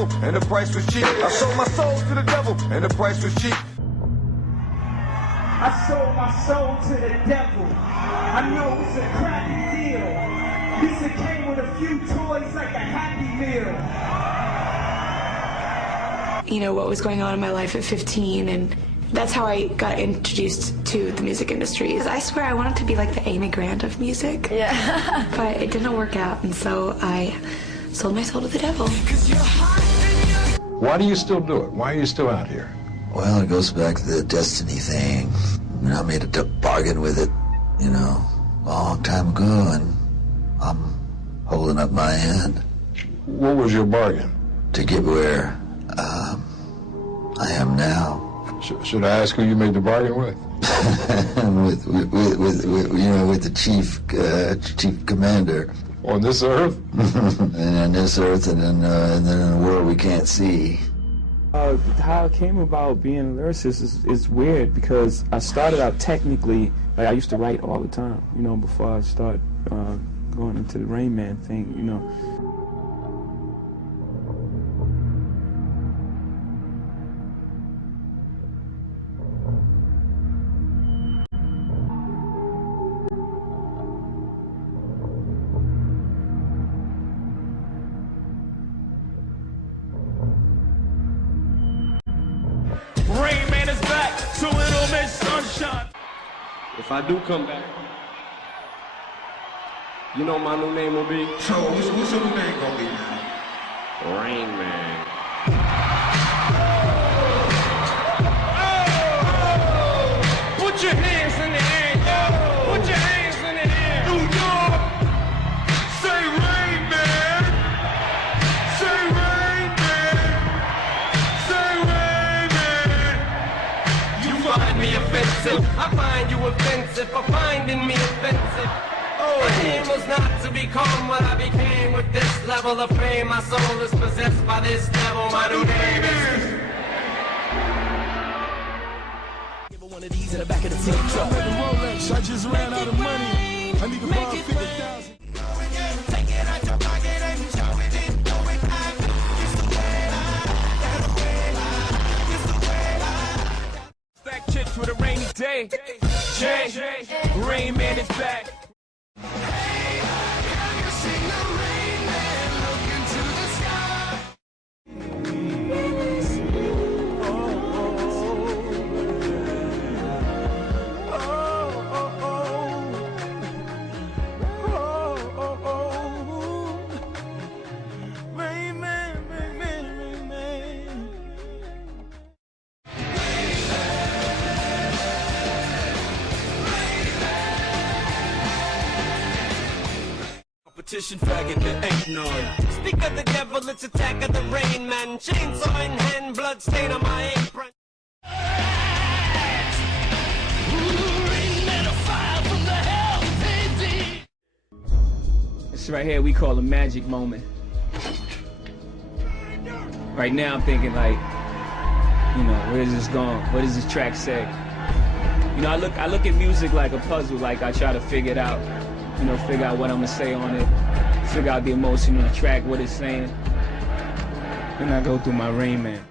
devil, and the price was cheap. I sold my soul to the devil, and the price was cheap. I sold my soul to the devil. I know it's a crappy deal. This it came with a few toys like a Happy Meal. You know, what was going on in my life at 15, and that's how I got introduced to the music industry. I swear I wanted to be like the Amy Grant of music. Yeah. But it didn't work out, and so I sold my soul to the devil. Why do you still do it? Why are you still out here? Well, it goes back to the destiny thing. I mean, I made a bargain with it, you know, a long time ago, and I'm holding up my end. What was your bargain? To get where I am now. Should I ask who you made the bargain with? with the chief commander. On this earth? And on this earth, and then in a world we can't see. How I came about being a lyricist is weird, because I started out technically, like I used to write all the time, you know, before I started going into the Rain Man thing, you know. Rain Man is back, so it'll miss sunshine. If I do come back, you know my new name will be? So, what's your new name gonna be now? Rain Man. Put your hands in the air, yo. Put your hands in the air. New York, say Rain Man. Say Rain Man. Say Rain Man. You find me offensive, I find you offensive for finding me offensive. My aim was not to become what I became with this level of fame. My soul is possessed by this devil. My new name is... One of these in the back of the team truck. Rolex, I just ran out of money. I need to borrow 50,000. Take it out your pocket and show it in. Stack chips with a rainy day. Jay, Rain Man is back. Competition faggot, there ain't none. Speak of the devil, it's attack of the Rain Man. Chainsaw in hand, blood stain on my apron. This right here we call a magic moment. Right now I'm thinking like, you know, where is this going? What does this track say? You know, I look at music like a puzzle, like I try to figure it out. You know, figure out what I'm gonna say on it, figure out the emotion of the track, what it's saying. Then I go through my Rain Man.